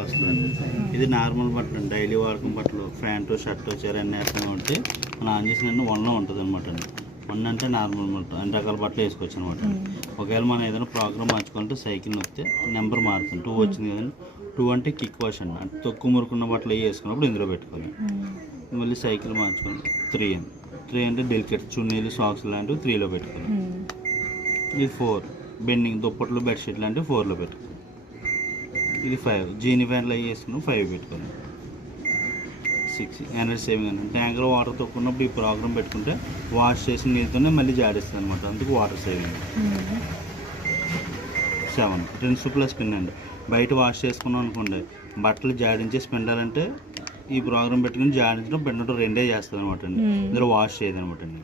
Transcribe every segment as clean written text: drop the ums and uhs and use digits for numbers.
వస్తుందండి. ఇది నార్మల్ బట్టలు అండి, డైలీ వాడకం బట్టలు, ప్యాంటు షర్టు చీర అన్నీ వేస్తూ ఉంటే మనం ఆన్ చేసిన వన్లో ఉంటుంది అనమాట అండి. వన్ అంటే నార్మల్ బట్టలు అన్ని రకాల బట్టలు వేసుకోవచ్చు అనమాట. ఒకవేళ మనం ఏదైనా ప్రోగ్రామ్ మార్చుకుంటే సైకిల్ నొక్కితే నెంబర్ మారుతుంది. 2 వచ్చింది కదండి. 2 అంటే కిక్ వాష్ అండి, అంటే తక్కువ మురుకున్న బట్టలు వేసుకున్నప్పుడు ఇందులో పెట్టుకోవాలి. మళ్ళీ సైకిల్ మార్చుకోండి 3 అని. 3 అంటే డెలికేట్ చున్నీలు సాక్స్ లాంటివి 3లో పెట్టుకోవాలి. ఇది 4 బెండింగ్ దుప్పట్లు బెడ్షీట్ లాంటివి 4లో పెట్టుకోవాలి. ఇది 5 జీని ఫ్యాన్లు అవి వేసుకున్నాం 5 పెట్టుకోవాలి. 6 ఎనర్జీ సేవింగ్ అని ట్యాంకర్ వాటర్ తొక్కున్నప్పుడు ఈ ప్రోగ్రామ్ పెట్టుకుంటే వాష్ చేసిన నీళ్ళతోనే మళ్ళీ జాడిస్తుంది అనమాట, అందుకు water saving. 7 rinse plus spin అండి, బయట వాష్ చేసుకున్నాం అనుకోండి బట్టలు జాడించేసి పిండాలంటే ఈ ప్రోగ్రామ్ పెట్టుకుని జాడించడం పిండటం రెండే చేస్తుంది అనమాట అండి, ఇందులో వాష్ చేయదు అనమాట అండి.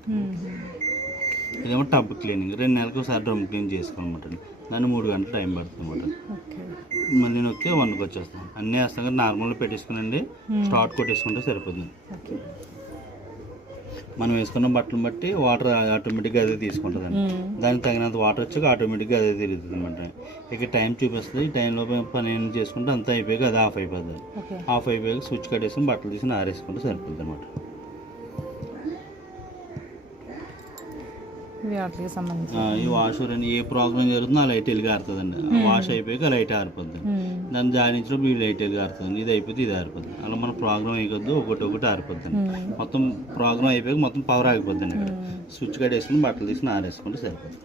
ఇదేమో టబ్ క్లీనింగ్, 2 నెలలకు ఒకసారి డ్రమ్ క్లీన్ చేసుకోవాలన్నమాట అండి, దాన్ని 3 గంటలు టైం పడుతుంది అనమాట. మళ్ళీ నొక్కి 1కి వచ్చేస్తాం. అన్నీ వేస్తాం కదా, నార్మల్గా పెట్టేసుకునండి స్టార్ట్ కొట్టేసుకుంటే సరిపోతుంది. మనం వేసుకున్న బట్టలను బట్టి వాటర్ ఆటోమేటిక్గా అదే తీసుకుంటుందండి, దానికి తగినంత వాటర్ వచ్చాక ఆటోమేటిక్గా అదే తిరుగుతుంది అనమాట. ఇక టైం చూపిస్తుంది, ఈ టైంలో పని ఏం చేసుకుంటే అంతా అయిపోయాక అది ఆఫ్ అయిపోతుంది. ఆఫ్ అయిపోయాక స్విచ్ కట్టేసుకుని బట్టలు తీసుకుని ఆరేసుకుంటే సరిపోతుంది అనమాట. ఈ వాష్ ఏ ప్రోగ్రామ్ జరుగుతుందో ఆ లైట్ వెలిగి ఆరుతుందండి. వాష్ అయిపోయాక లైట్ ఆరిపోద్ది, దాన్ని జాడించినప్పుడు ఈ లైట్ వెలిగి ఆరుతుంది. ఇది అయిపోతే ఇది ఆరిపోద్ది. అలా మన ప్రోగ్రామ్ అయిపోద్ది, ఒకటి ఆరిపోద్ది. మొత్తం ప్రోగ్రామ్ అయిపోయాక మొత్తం పవర్ ఆగిపోద్ది. ఇక్కడ స్విచ్ కట్టేసుకుని బట్టలు తీసుకుని ఆరేసుకుంటే సరిపోతుంది.